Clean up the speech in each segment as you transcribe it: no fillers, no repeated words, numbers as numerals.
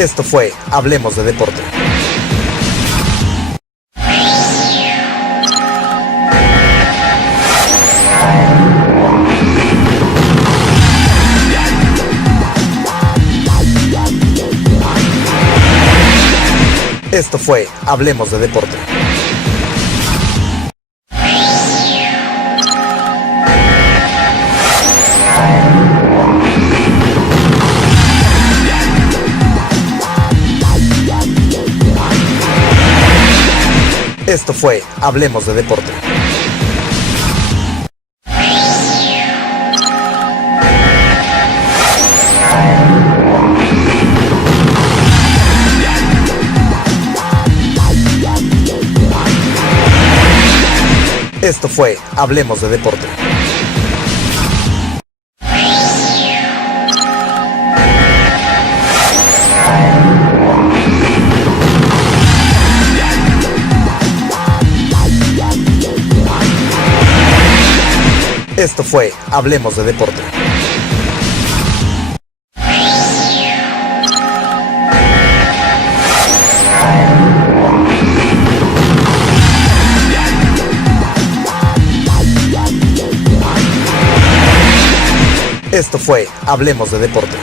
Esto fue Hablemos de Deporte. Esto fue Hablemos de Deporte. Esto fue Hablemos de Deporte. Esto fue Hablemos de Deporte. Esto fue Hablemos de Deporte. Esto fue Hablemos de Deporte.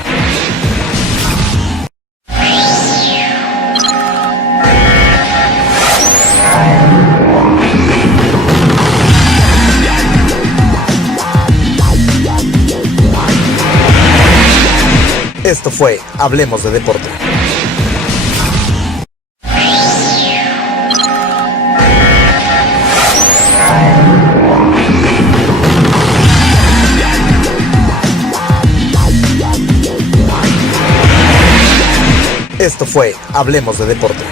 Esto fue Hablemos de Deporte. Esto fue Hablemos de Deporte.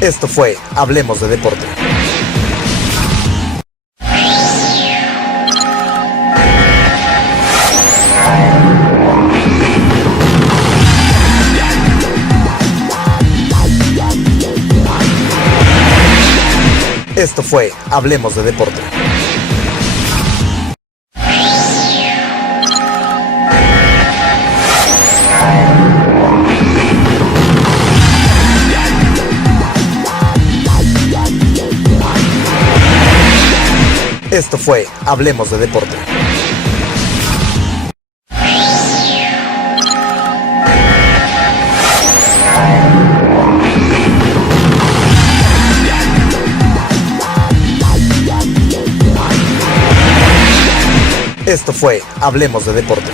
Esto fue Hablemos de Deporte. Esto fue Hablemos de Deporte. Esto fue Hablemos de Deporte. Esto fue Hablemos de Deporte.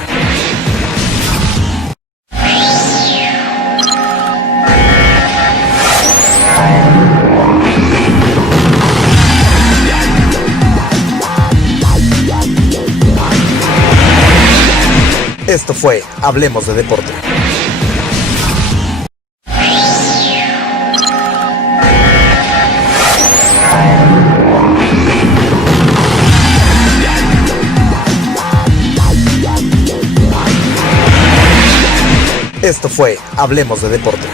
Esto fue Hablemos de Deporte. Esto fue Hablemos de Deporte.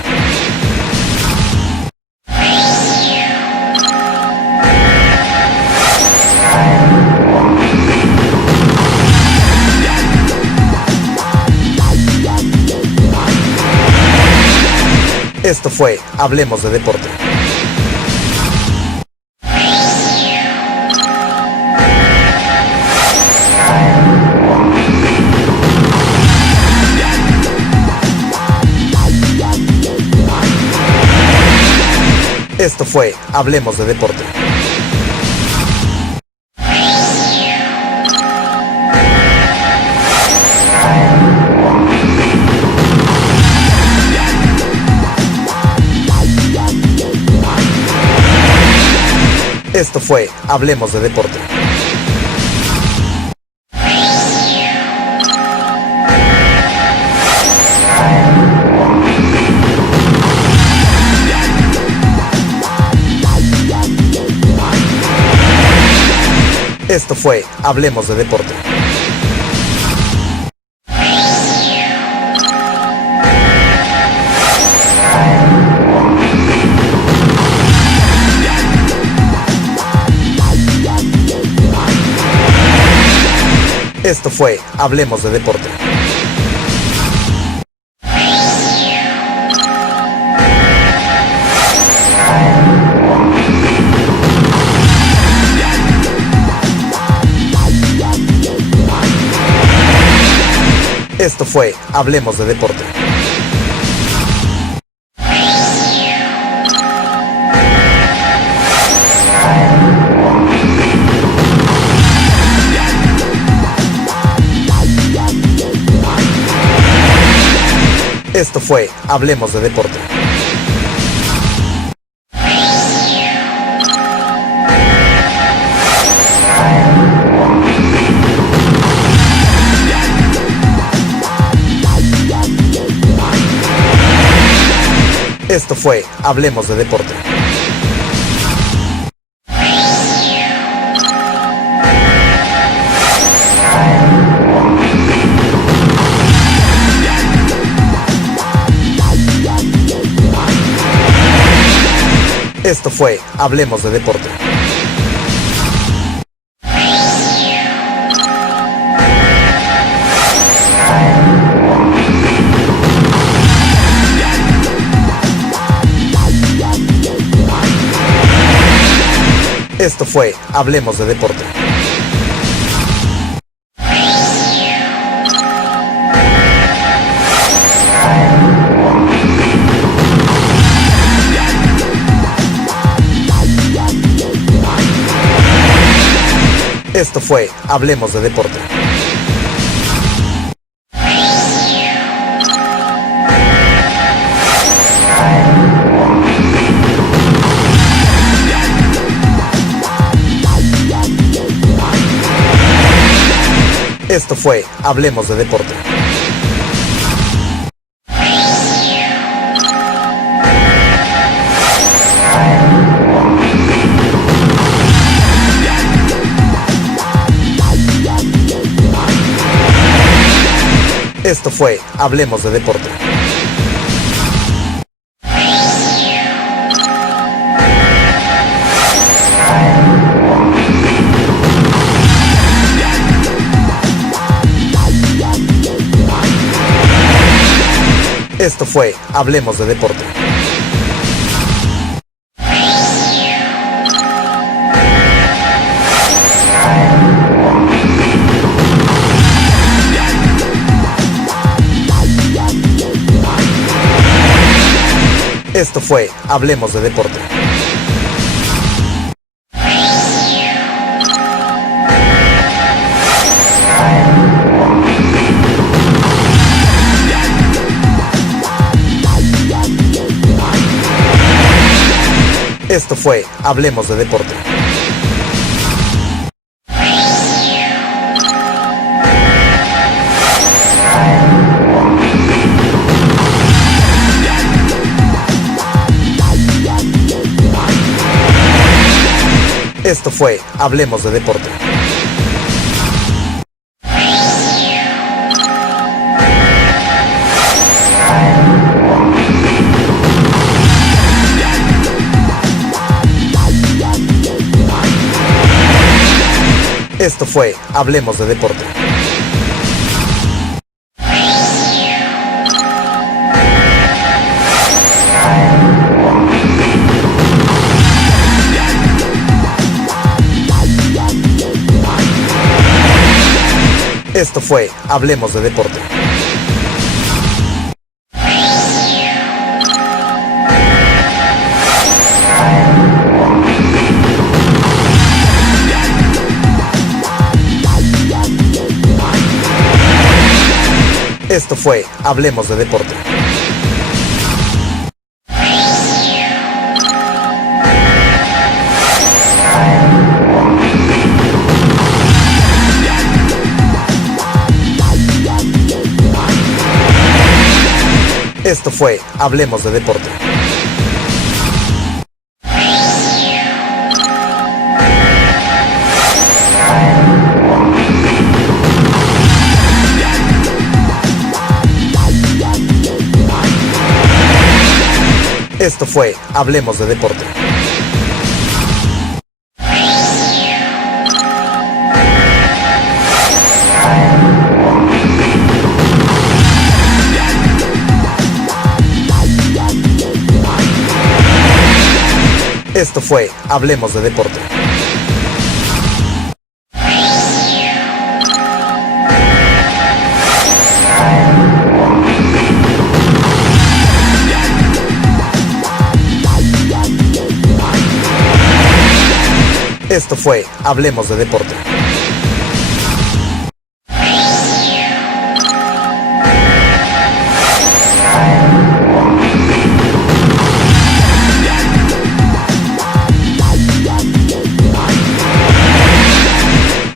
Esto fue Hablemos de Deporte. Esto fue Hablemos de Deporte. Esto fue Hablemos de Deporte. Esto fue Hablemos de Deporte. Esto fue Hablemos de Deporte. Esto fue Hablemos de Deporte. Esto fue Hablemos de Deporte. Esto fue Hablemos de Deporte. Esto fue Hablemos de Deporte. Esto fue Hablemos de Deporte. Esto fue Hablemos de Deporte. Esto fue Hablemos de Deporte. Esto fue Hablemos de Deporte. Esto fue Hablemos de Deporte. Esto fue Hablemos de Deporte. Esto fue Hablemos de Deporte. Esto fue Hablemos de Deporte. Esto fue Hablemos de Deporte. Esto fue Hablemos de Deporte. Esto fue Hablemos de Deporte. Esto fue Hablemos de Deporte. Esto fue Hablemos de Deporte. Esto fue Hablemos de Deporte. Esto fue Hablemos de Deporte.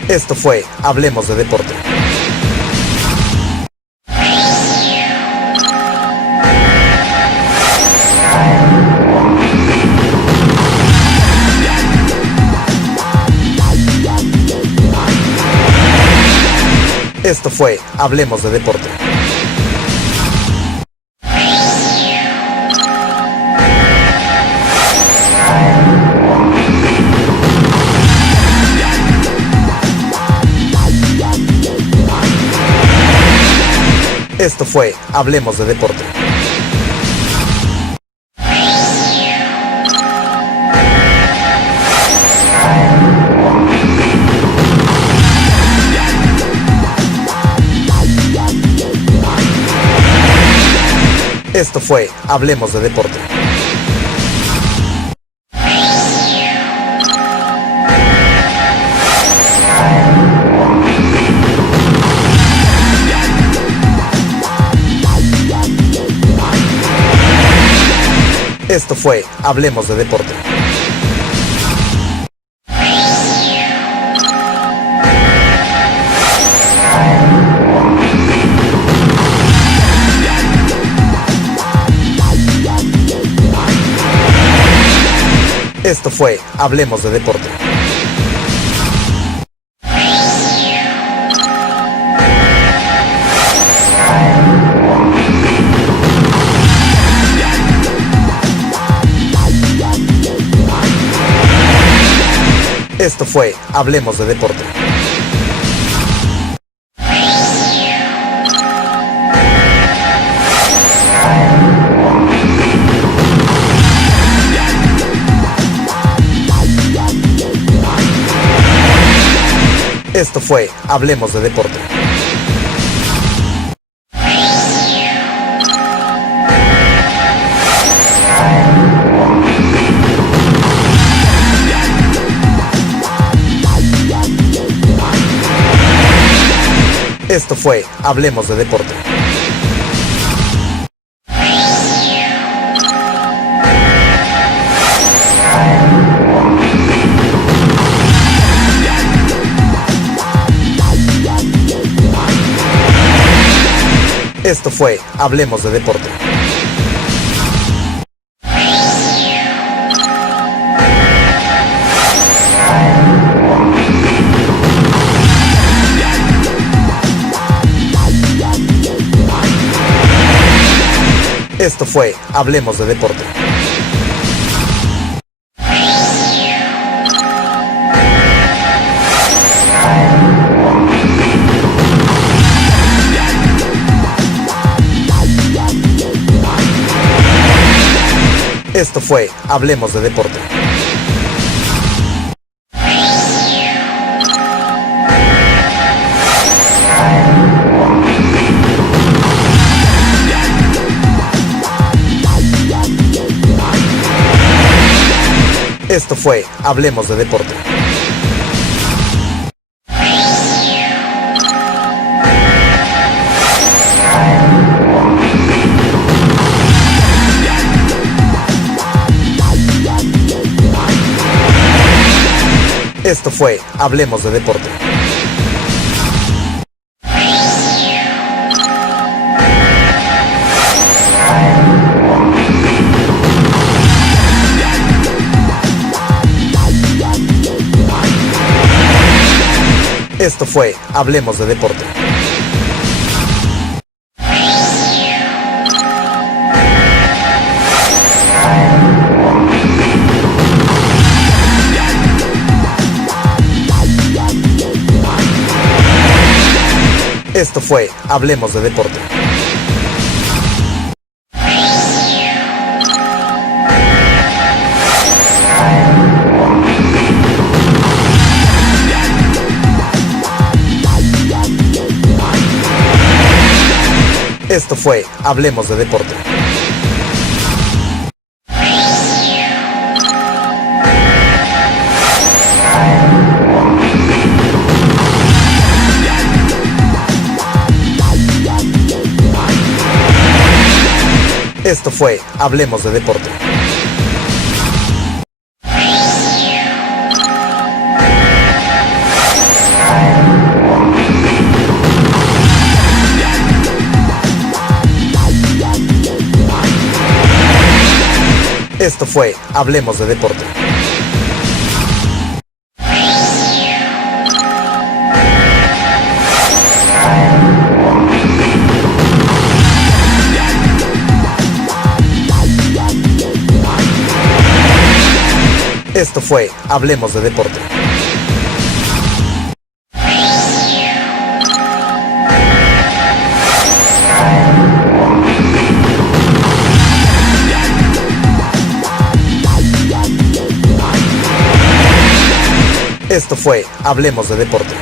Esto fue Hablemos de Deporte. Esto fue Hablemos de Deporte. Esto fue Hablemos de Deporte. Esto fue Hablemos de Deporte. Esto fue Hablemos de Deporte. Esto fue Hablemos de Deporte. Esto fue Hablemos de Deporte. Esto fue Hablemos de Deporte. Esto fue Hablemos de Deporte. Esto fue Hablemos de Deporte. Esto fue Hablemos de Deporte. Esto fue Hablemos de Deporte. Esto fue Hablemos de Deporte. Esto fue Hablemos de Deporte. Esto fue Hablemos de Deporte. Esto fue Hablemos de Deporte. Esto fue Hablemos de Deporte. Esto fue Hablemos de Deporte. Esto fue Hablemos de Deporte. Esto fue Hablemos de Deporte. Esto fue Hablemos de Deporte.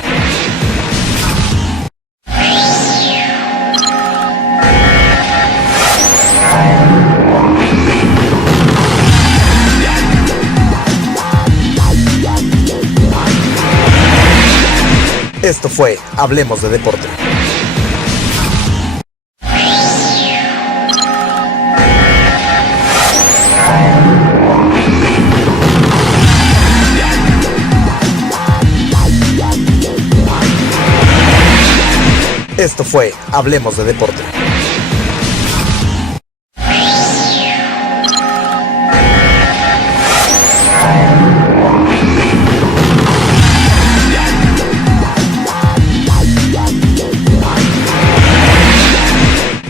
Esto fue Hablemos de Deporte. Esto fue Hablemos de Deporte.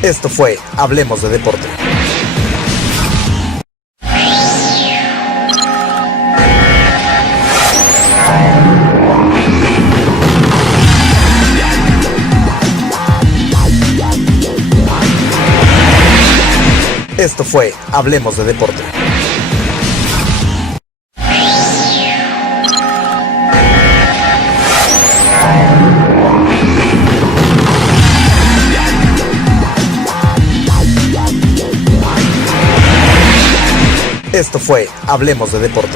Esto fue Hablemos de Deporte. Esto fue Hablemos de Deporte. Esto fue Hablemos de Deporte.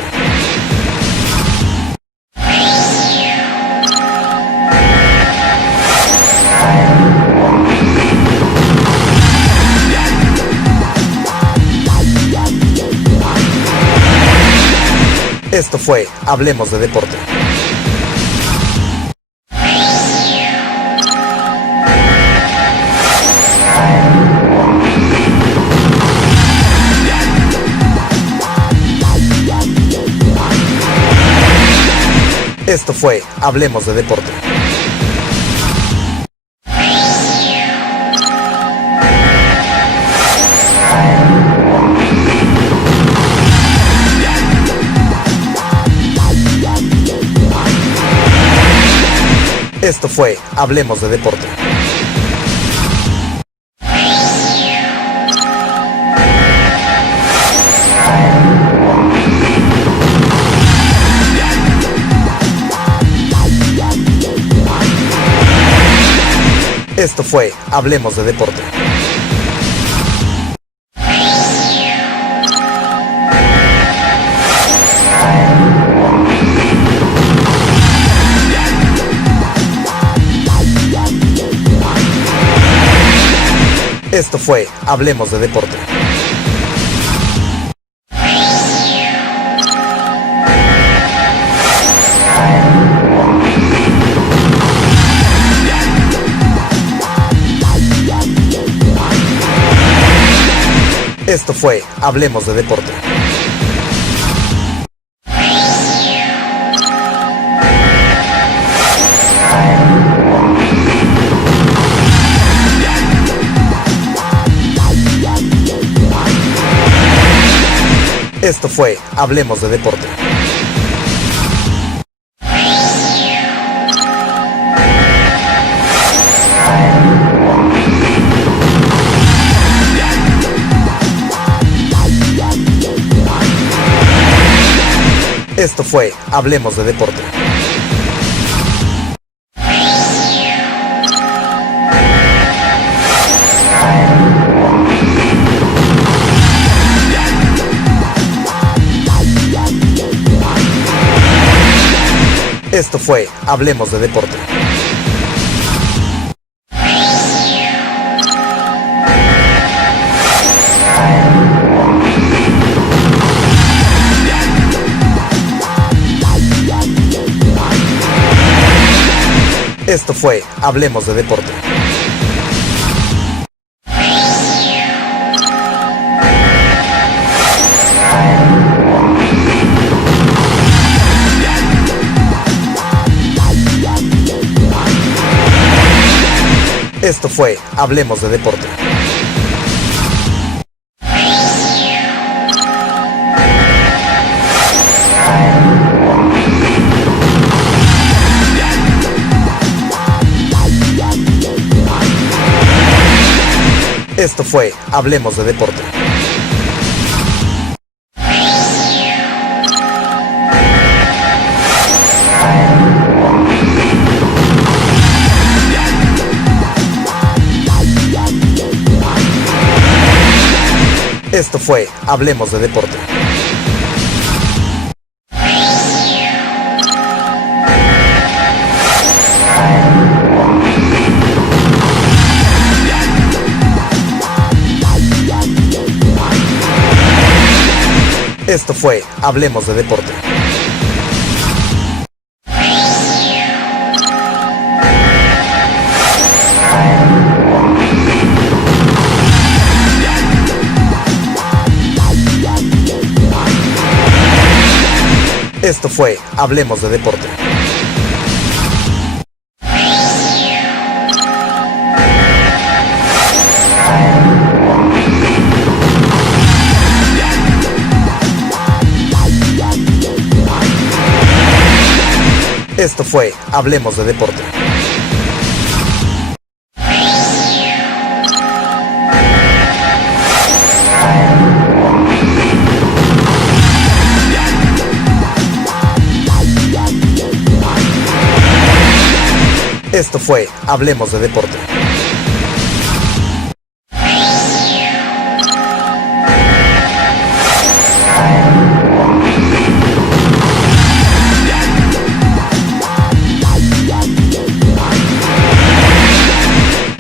Esto fue Hablemos de Deporte. Esto fue Hablemos de Deporte. Esto fue Hablemos de Deporte. Esto fue Hablemos de Deporte. Esto fue Hablemos de Deporte. Esto fue Hablemos de Deporte. Esto fue Hablemos de Deporte. Esto fue Hablemos de Deporte. Esto fue Hablemos de Deporte. Esto fue Hablemos de Deporte. Esto fue Hablemos de Deporte. Esto fue Hablemos de Deporte. Esto fue Hablemos de Deporte. Esto fue Hablemos de Deporte. Esto fue Hablemos de Deporte. Esto fue Hablemos de Deporte. Esto fue Hablemos de Deporte.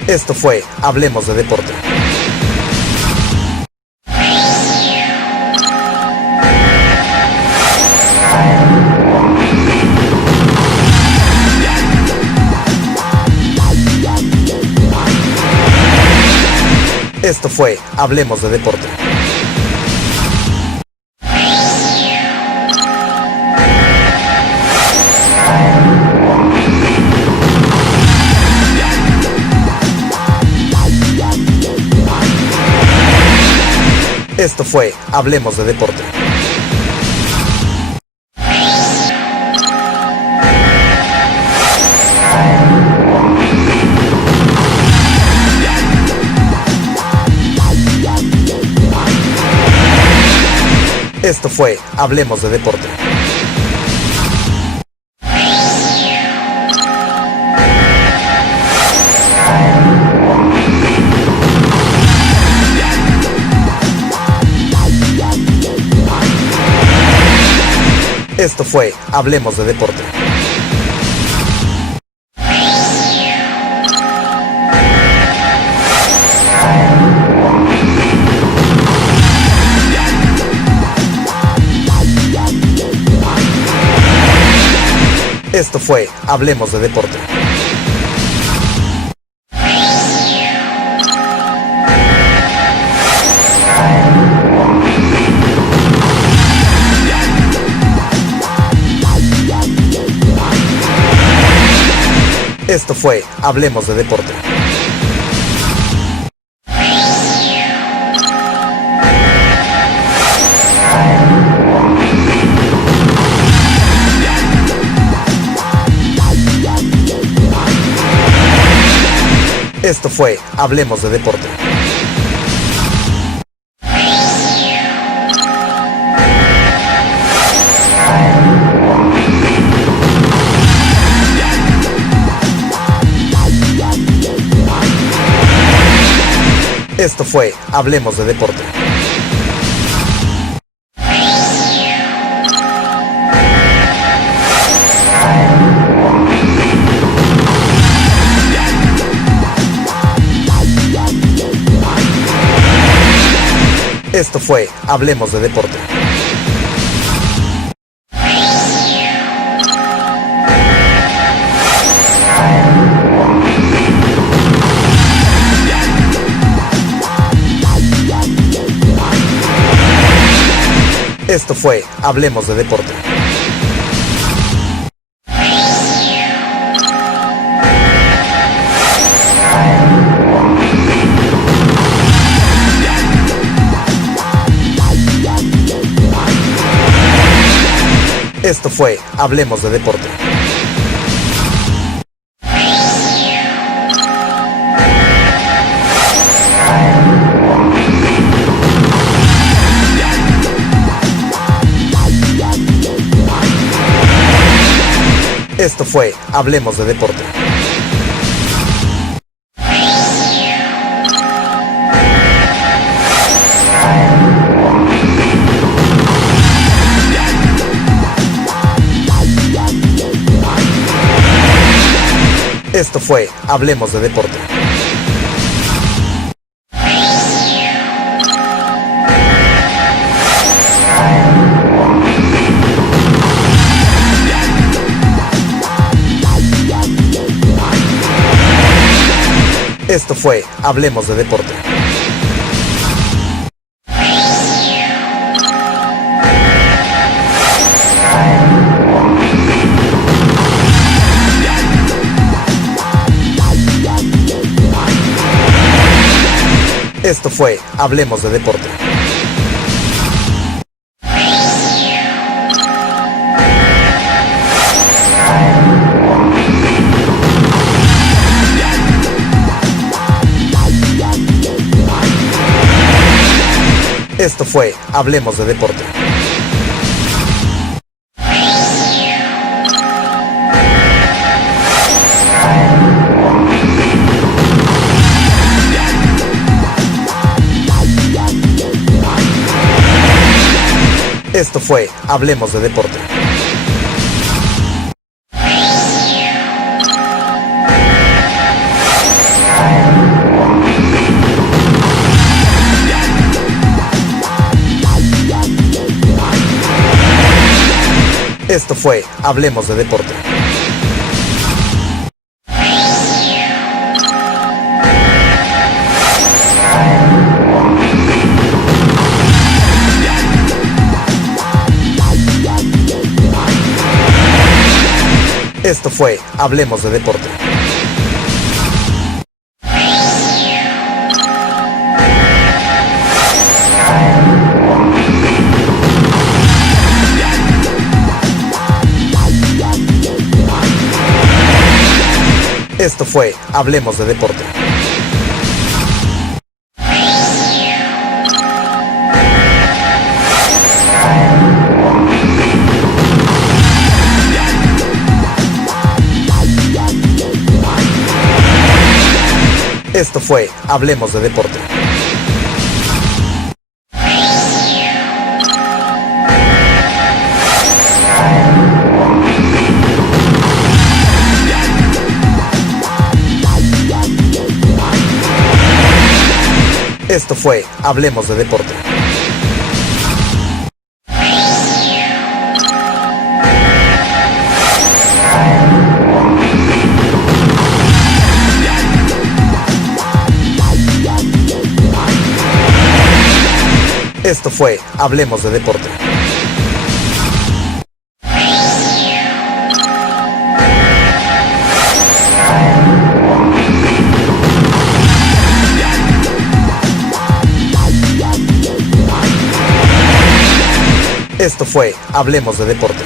Esto fue Hablemos de Deporte. Esto fue Hablemos de Deporte. Esto fue Hablemos de Deporte. Esto fue Hablemos de Deporte. Esto fue Hablemos de Deporte. Esto fue Hablemos de Deporte. Esto fue Hablemos de Deporte. Esto fue Hablemos de Deporte. Esto fue Hablemos de Deporte. Esto fue Hablemos de Deporte. Esto fue Hablemos de Deporte. Esto fue Hablemos de Deporte. Esto fue Hablemos de Deporte. Esto fue Hablemos de Deporte. Esto fue Hablemos de Deporte. Esto fue Hablemos de Deporte. Esto fue Hablemos de Deporte. Esto fue Hablemos de Deporte. Esto fue Hablemos de Deporte. Esto fue Hablemos de Deporte. Esto fue Hablemos de Deporte. Esto fue Hablemos de Deporte. Esto fue Hablemos de Deporte. Esto fue Hablemos de Deporte. Esto fue Hablemos de Deporte.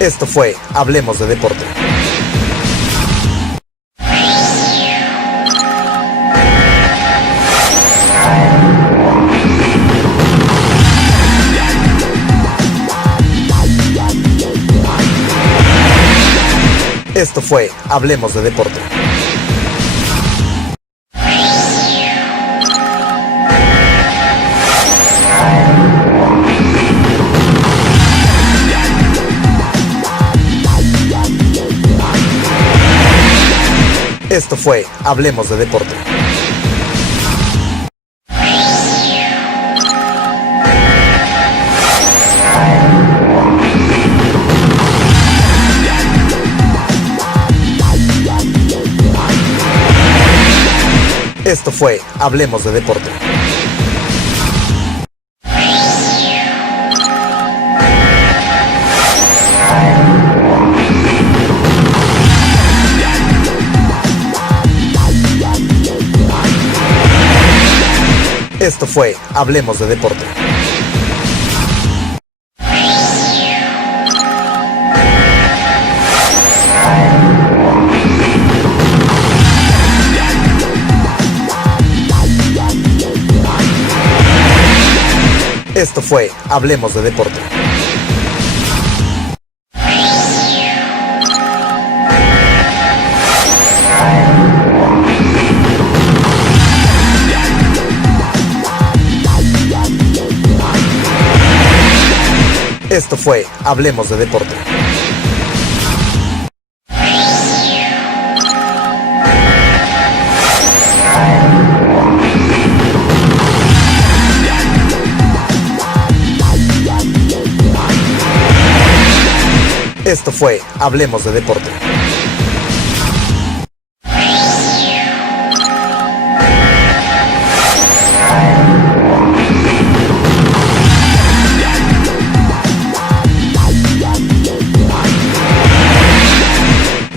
Esto fue Hablemos de Deporte. Esto fue Hablemos de Deporte. Esto fue Hablemos de Deporte. Esto fue Hablemos de Deporte. Esto fue Hablemos de Deporte. Esto fue Hablemos de Deporte. Esto fue Hablemos de Deporte. Esto fue Hablemos de Deporte.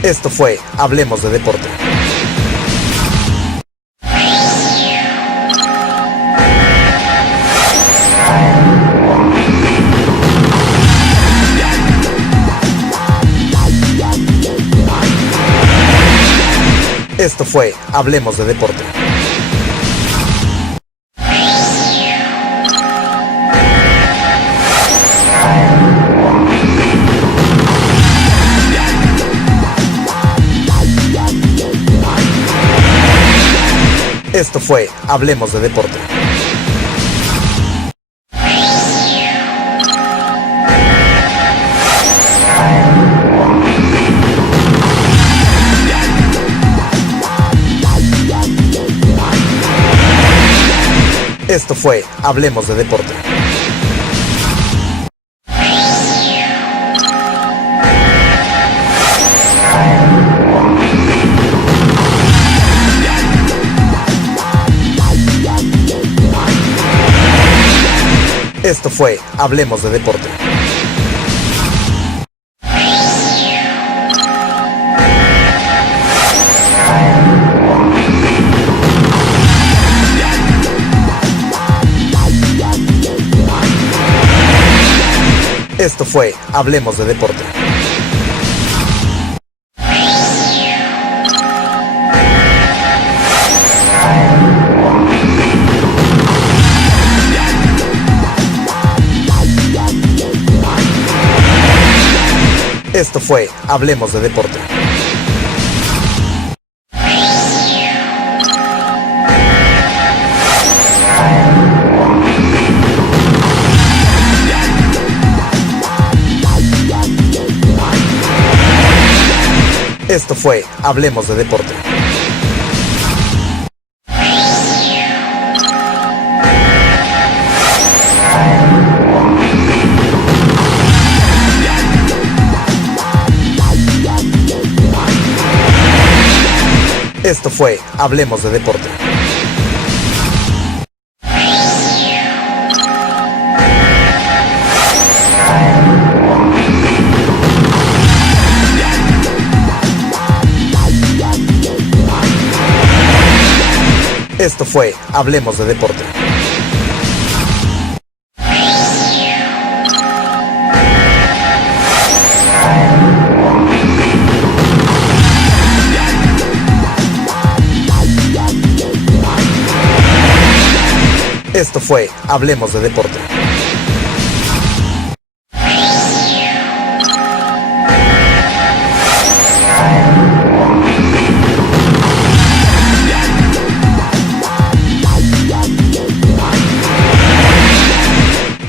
Esto fue Hablemos de Deporte. Esto fue Hablemos de Deporte. Esto fue Hablemos de Deporte. Esto fue Hablemos de Deporte. Esto fue Hablemos de Deporte. Esto fue Hablemos de Deporte. Esto fue Hablemos de Deporte. Esto fue Hablemos de Deporte. Esto fue Hablemos de Deporte. Esto fue Hablemos de Deporte. Esto fue Hablemos de Deporte.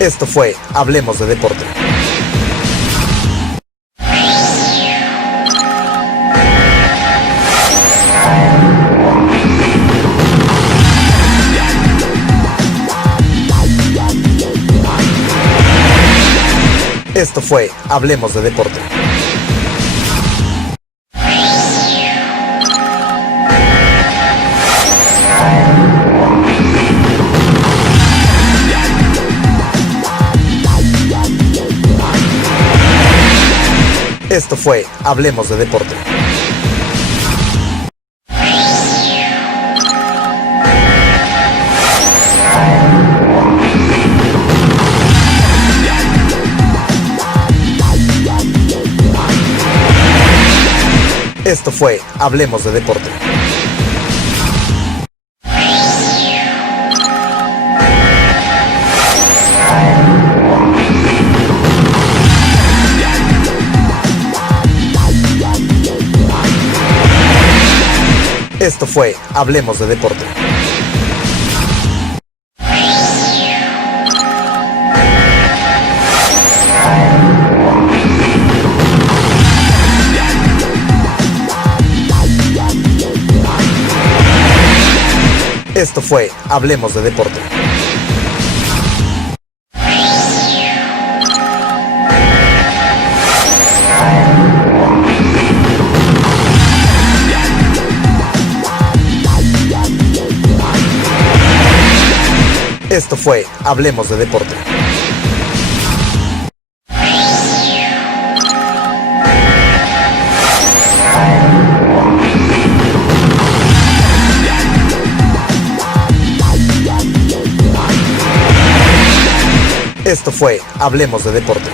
Esto fue Hablemos de Deporte. Esto fue Hablemos de Deporte. Esto fue Hablemos de Deporte. Esto fue Hablemos de Deporte. Esto fue Hablemos de Deporte. Esto fue Hablemos de Deporte. Esto fue Hablemos de Deporte. Esto fue Hablemos de Deporte.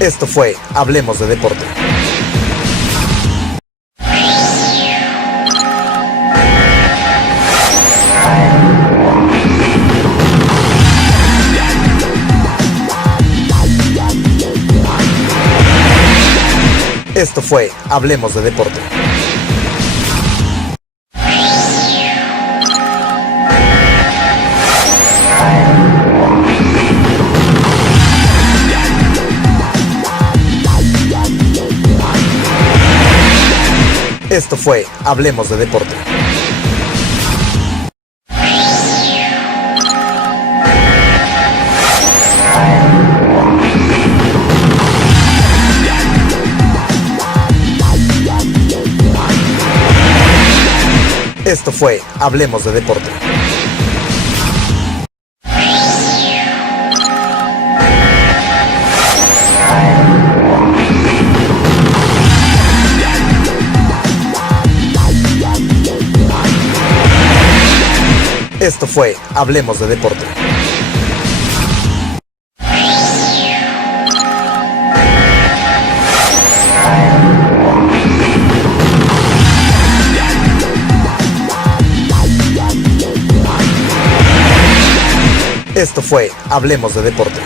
Esto fue Hablemos de Deporte. Esto fue Hablemos de Deporte. Esto fue Hablemos de Deporte. Esto fue Hablemos de Deporte. Esto fue Hablemos de Deporte. Esto fue Hablemos de Deporte.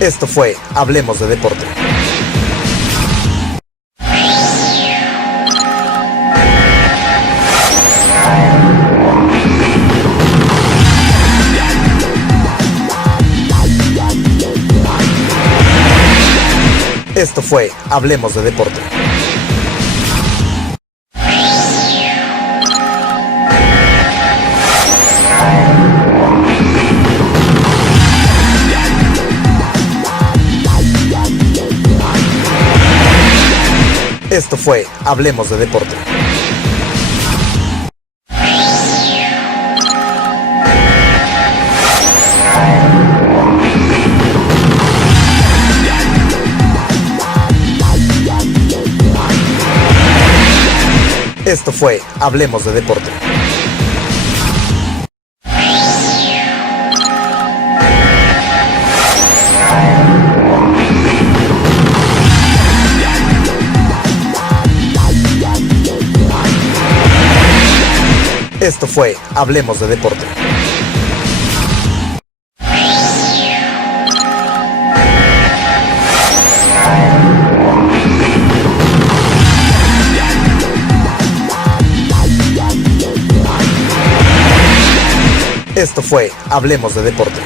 Esto fue Hablemos de Deporte. Esto fue Hablemos de Deporte. Esto fue Hablemos de Deporte. Esto fue Hablemos de Deporte. Esto fue Hablemos de Deporte. Esto fue Hablemos de Deporte.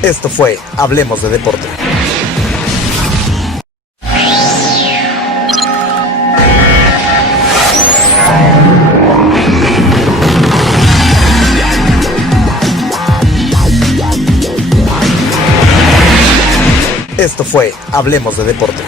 Esto fue Hablemos de Deporte. Esto fue Hablemos de Deporte.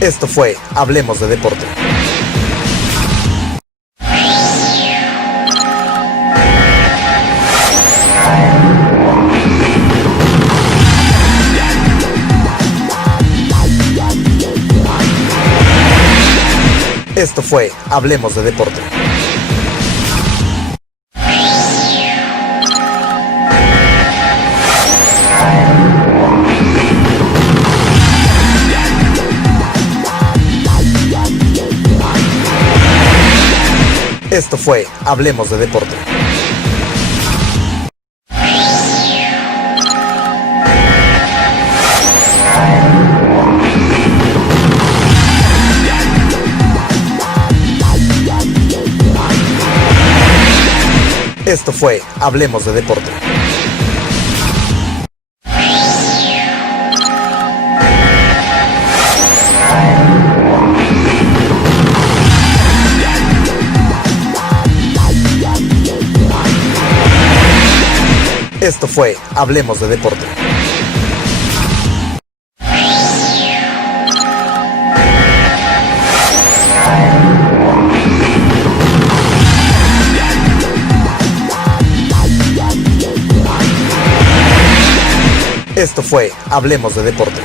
Esto fue Hablemos de Deporte. Esto fue Hablemos de Deporte. Esto fue Hablemos de Deporte. Esto fue Hablemos de Deporte. Esto fue Hablemos de Deporte. Esto fue Hablemos de Deporte.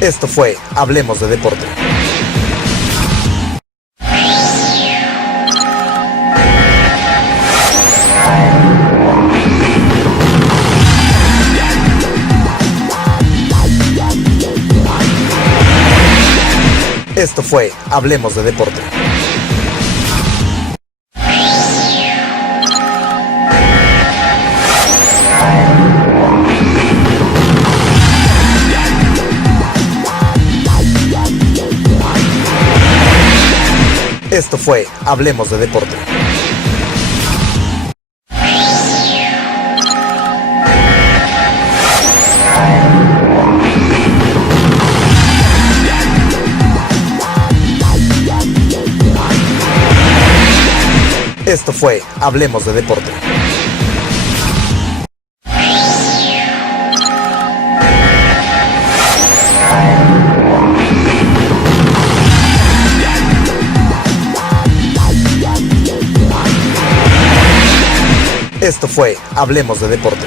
Esto fue Hablemos de Deporte. Esto fue Hablemos de Deporte. Esto fue Hablemos de Deporte. Esto fue Hablemos de Deporte. Esto fue Hablemos de Deporte.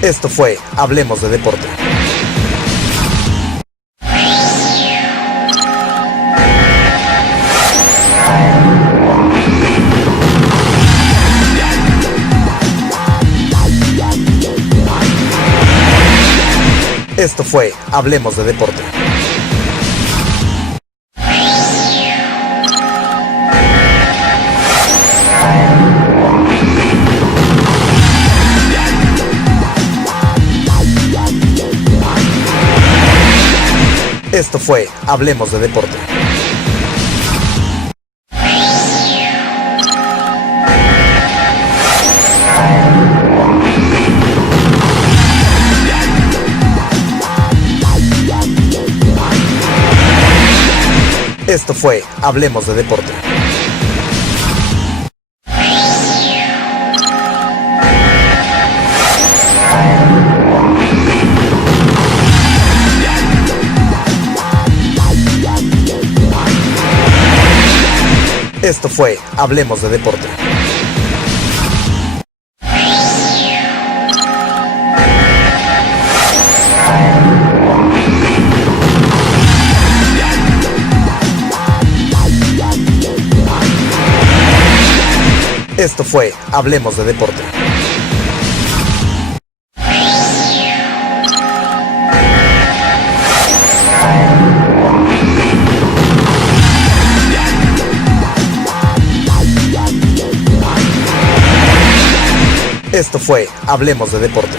Esto fue Hablemos de Deporte. Esto fue Hablemos de Deporte. Esto fue Hablemos de Deporte. Esto fue Hablemos de Deporte. Esto fue Hablemos de Deporte. Esto fue Hablemos de Deporte. Esto fue Hablemos de Deporte.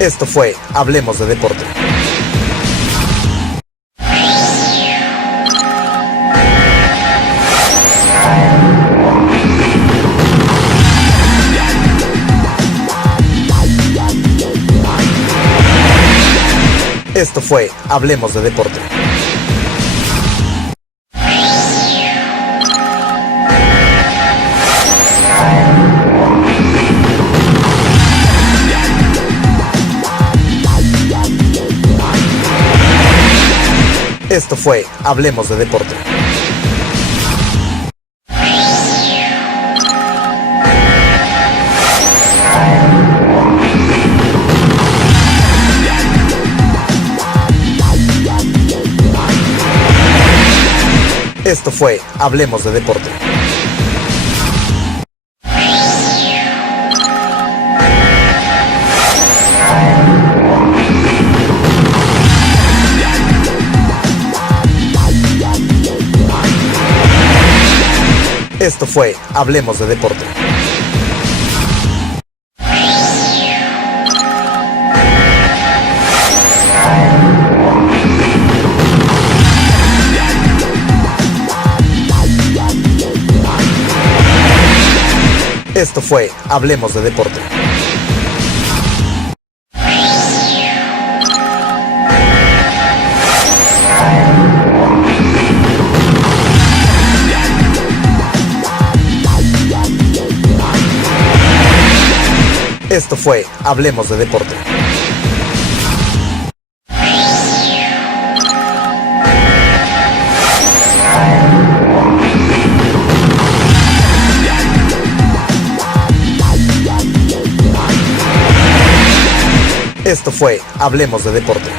Esto fue Hablemos de Deporte. Esto fue Hablemos de Deporte. Esto fue Hablemos de Deporte. Esto fue Hablemos de Deporte. Esto fue Hablemos de Deporte. Esto fue Hablemos de Deporte. Esto fue Hablemos de Deporte. Esto fue Hablemos de Deporte.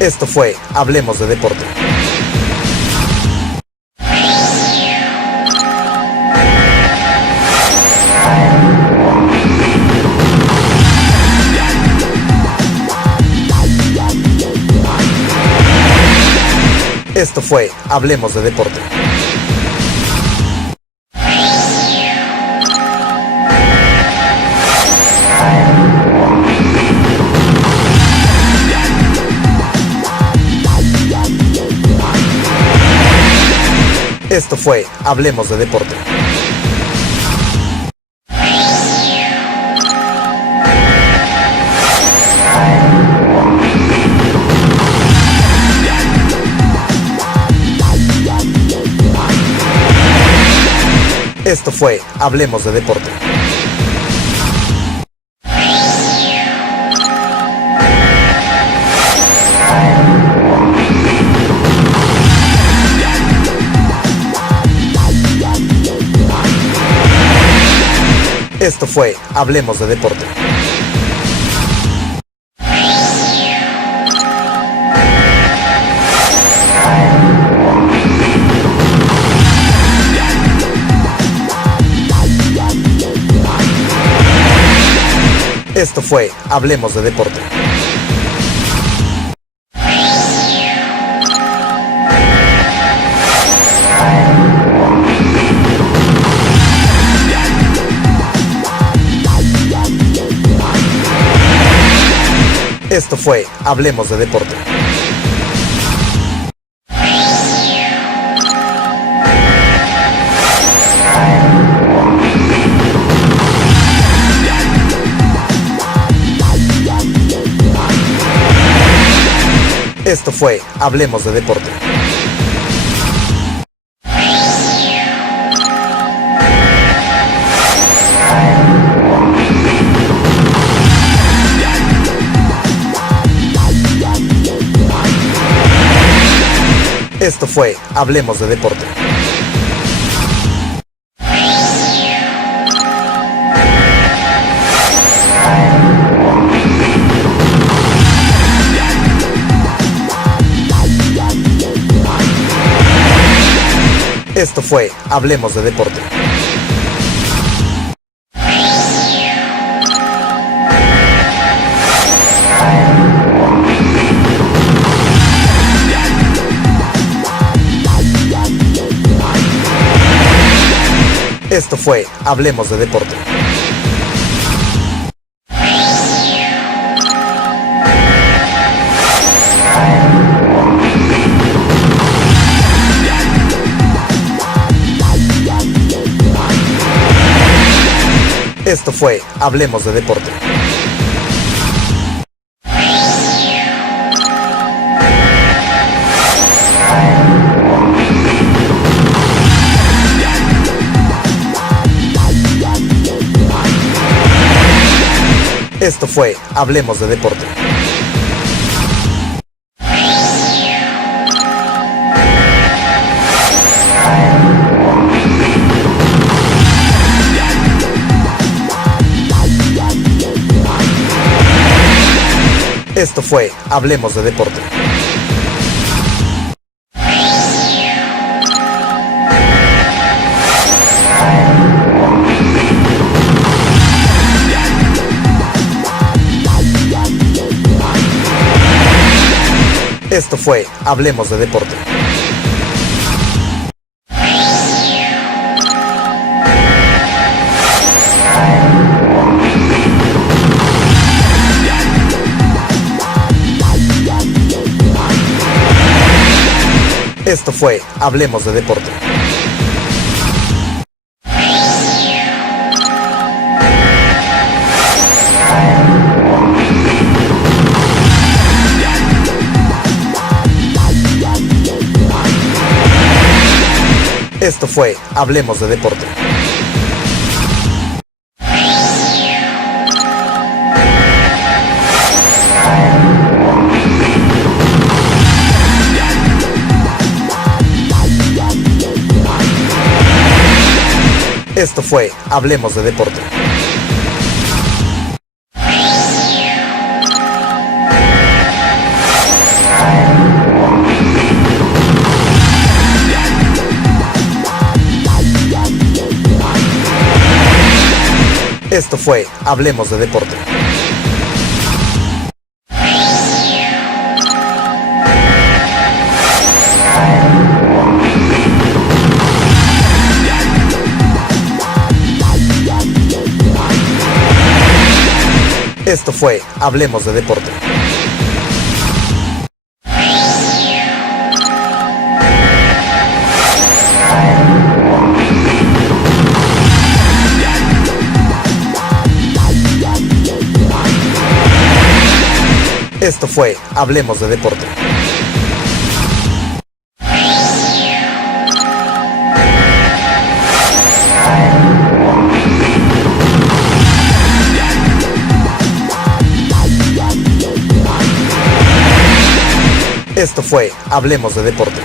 Esto fue Hablemos de Deporte. Esto fue Hablemos de Deporte. Esto fue Hablemos de Deporte. Esto fue Hablemos de Deporte. Esto fue Hablemos de Deporte. Esto fue Hablemos de Deporte. Esto fue Hablemos de Deporte. Esto fue Hablemos de Deporte. Esto fue Hablemos de Deporte. Esto fue Hablemos de Deporte. Esto fue Hablemos de Deporte. Esto fue Hablemos de Deporte. Esto fue Hablemos de Deporte. Esto fue Hablemos de Deporte. Esto fue Hablemos de Deporte. Esto fue Hablemos de Deporte. Esto fue Hablemos de Deporte. Esto fue Hablemos de Deporte. Esto fue Hablemos de Deporte. Esto fue Hablemos de Deporte. Esto fue Hablemos de Deporte. Esto fue Hablemos de Deporte.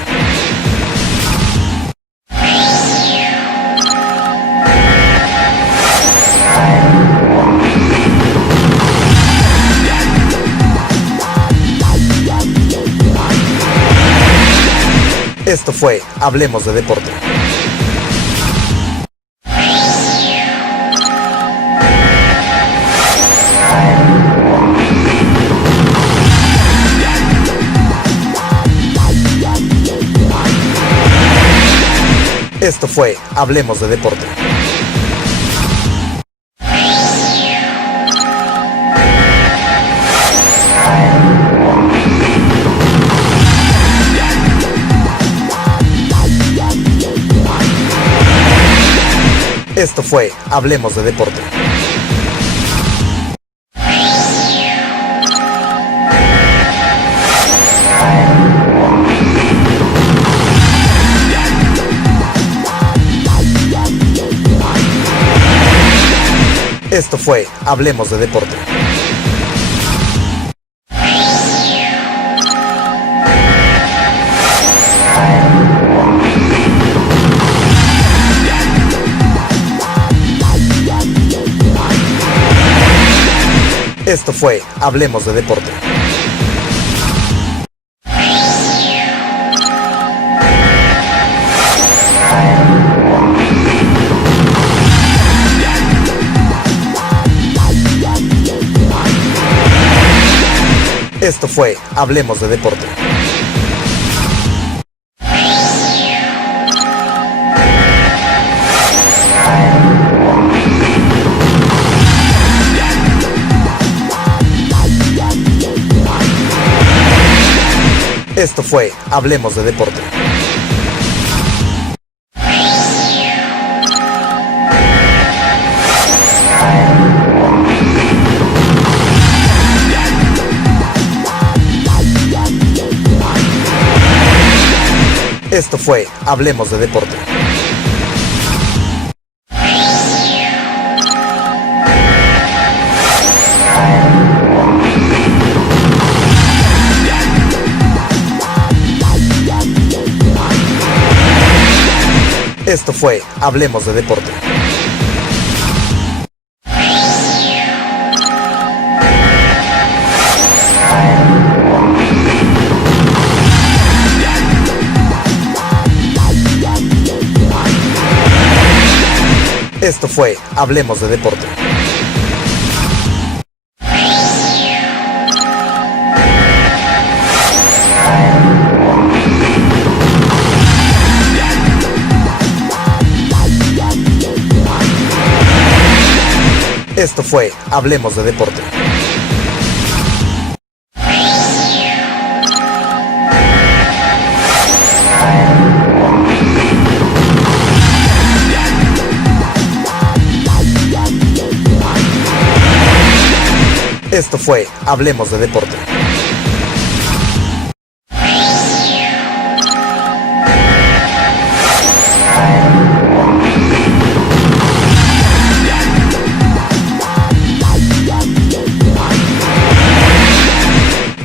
Esto fue Hablemos de Deporte. Esto fue Hablemos de Deporte. Esto fue Hablemos de Deporte. Esto fue Hablemos de Deporte. Esto fue Hablemos de Deporte. Esto fue Hablemos de Deporte. Esto fue Hablemos de Deporte. Esto fue Hablemos de Deporte. Esto fue Hablemos de Deporte. Esto fue Hablemos de Deporte. Esto fue Hablemos de Deporte. Esto fue Hablemos de Deporte.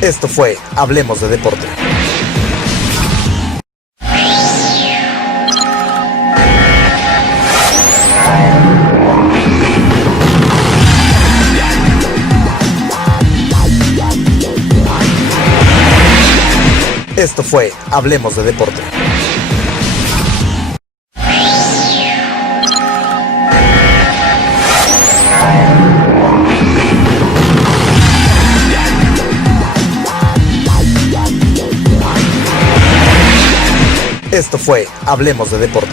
Esto fue Hablemos de Deporte. Esto fue Hablemos de Deporte. Esto fue Hablemos de Deporte.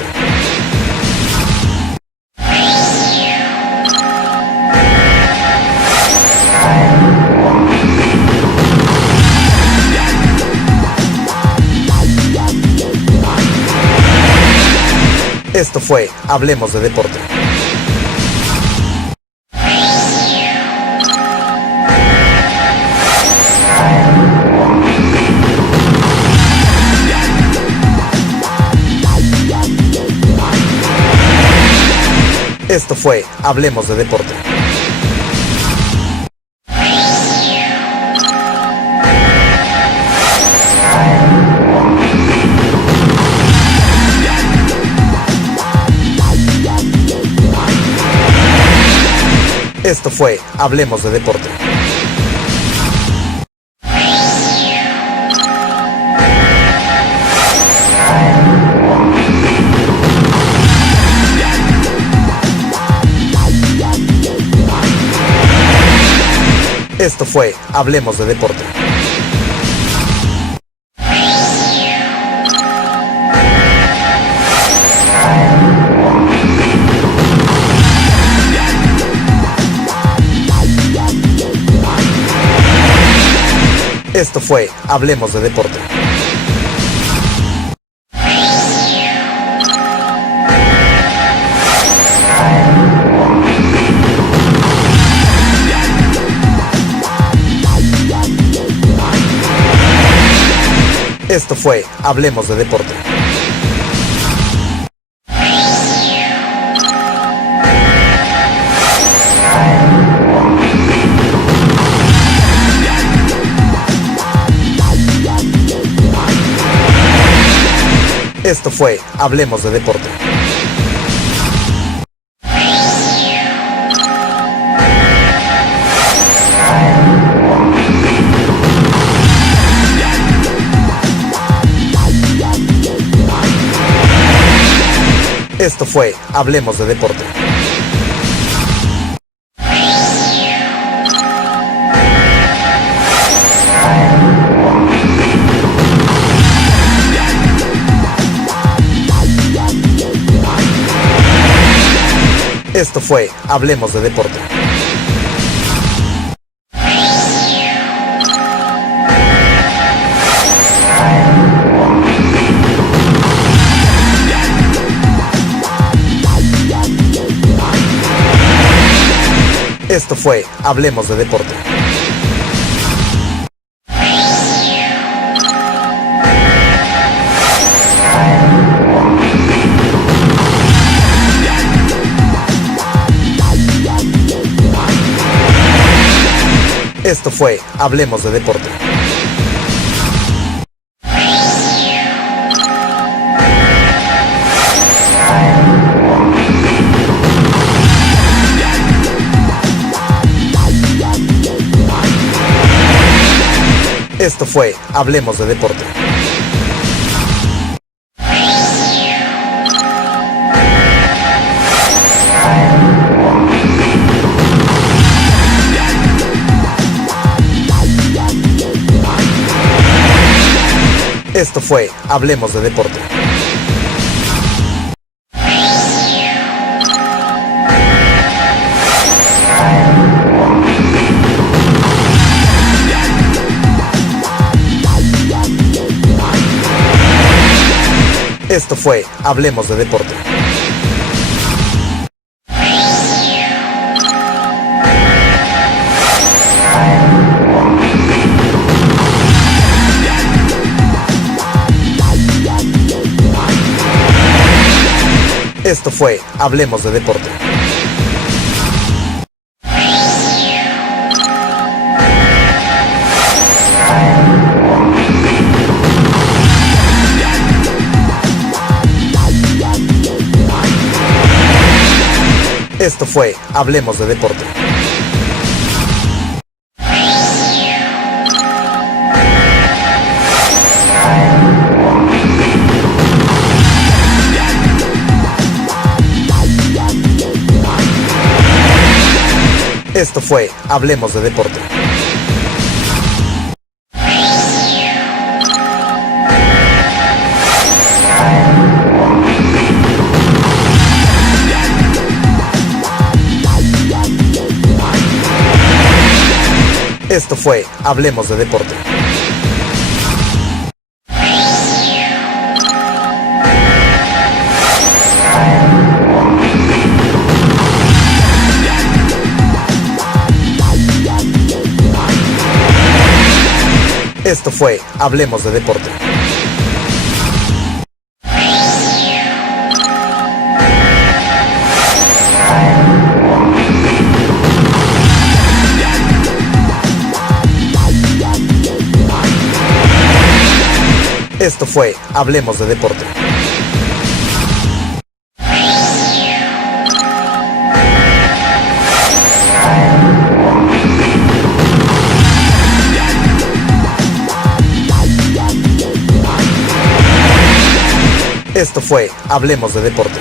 Esto fue Hablemos de Deporte. Esto fue Hablemos de Deporte. Esto fue Hablemos de Deporte. Esto fue Hablemos de Deporte. Esto fue Hablemos de Deporte. Esto fue Hablemos de Deporte. Esto fue Hablemos de Deporte. Esto fue Hablemos de Deporte. Esto fue Hablemos de Deporte. Esto fue Hablemos de Deporte. Esto fue Hablemos de Deporte. Esto fue Hablemos de Deporte. Esto fue Hablemos de Deporte. Esto fue Hablemos de Deporte. Esto fue Hablemos de Deporte. Esto fue Hablemos de Deporte. Esto fue Hablemos de Deporte. Esto fue Hablemos de Deporte. Esto fue Hablemos de Deporte. Esto fue Hablemos de Deporte. Esto fue Hablemos de Deporte.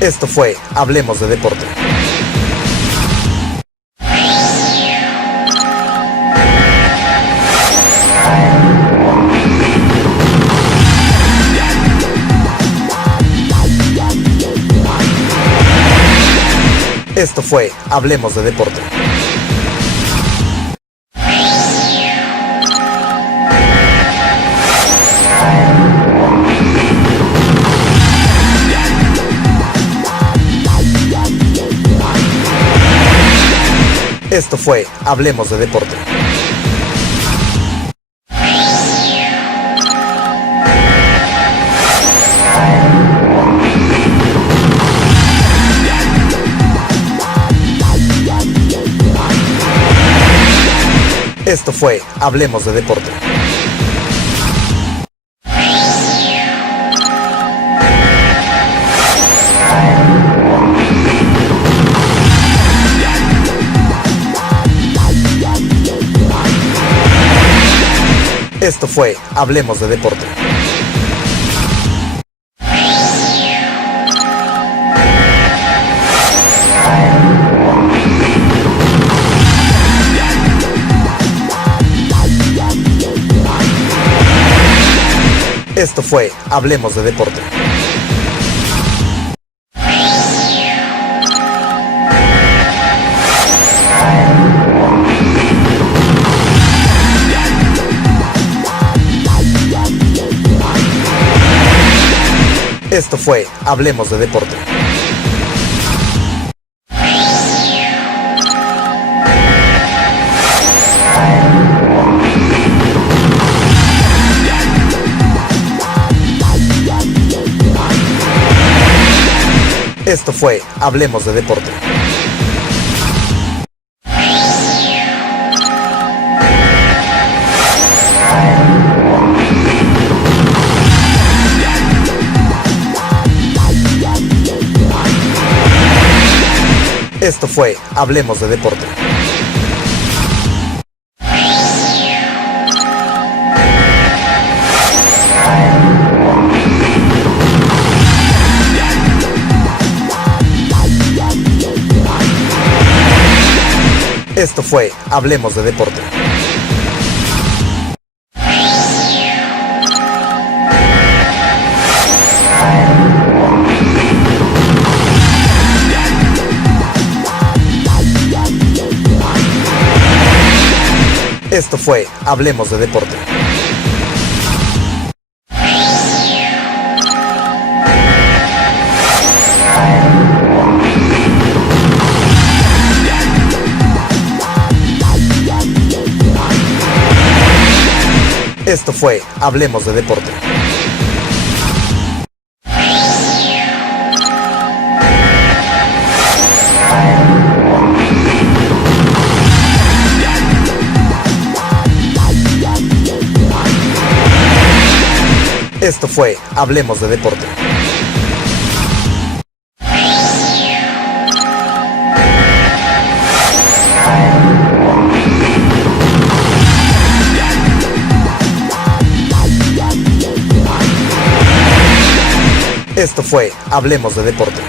Esto fue Hablemos de Deporte. Esto fue Hablemos de Deporte. Esto fue Hablemos de Deporte. Esto fue Hablemos de Deporte. Esto fue Hablemos de Deporte. Esto fue Hablemos de Deporte. Esto fue Hablemos de Deporte. Esto fue Hablemos de Deporte. Esto fue Hablemos de Deporte. Esto fue Hablemos de Deporte. Esto fue Hablemos de Deporte. Esto fue Hablemos de Deporte. Esto fue Hablemos de Deporte. Esto fue Hablemos de Deporte.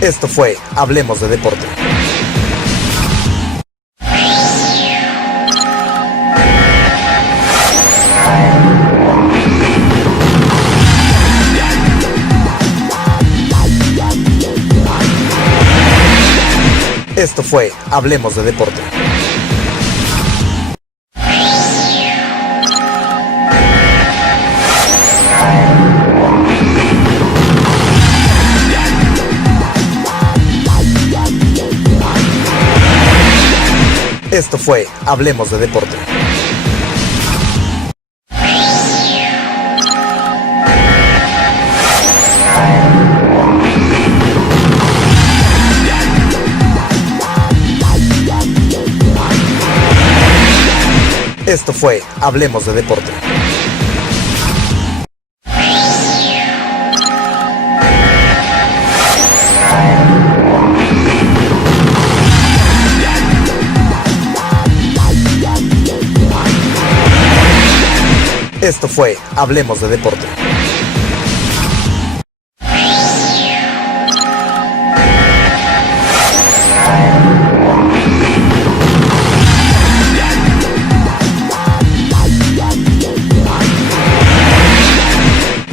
Esto fue Hablemos de Deporte. Esto fue Hablemos de Deporte. Esto fue Hablemos de Deporte. Esto fue Hablemos de Deporte. Esto fue Hablemos de Deporte.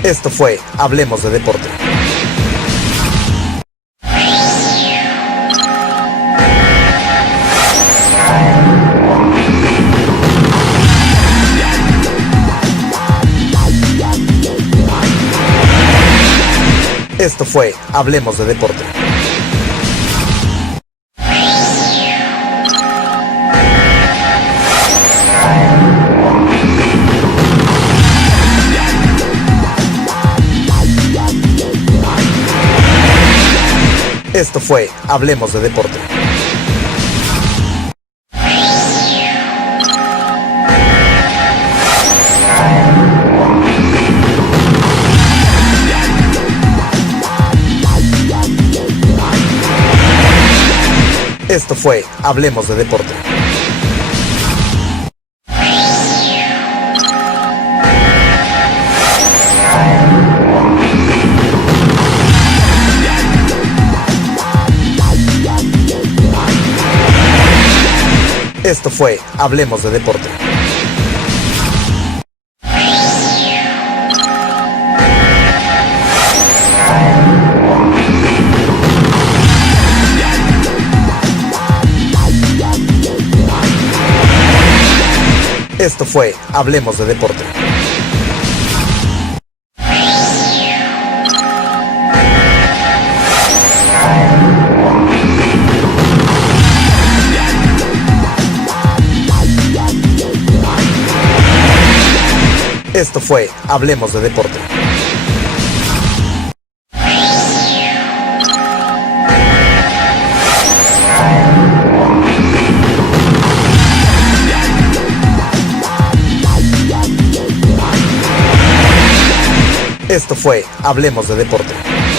Esto fue Hablemos de Deporte. Esto fue Hablemos de Deporte. Esto fue Hablemos de Deporte. Esto fue Hablemos de Deporte. Esto fue Hablemos de Deporte. Esto fue Hablemos de Deporte. Esto fue Hablemos de Deporte. Esto fue Hablemos de Deporte.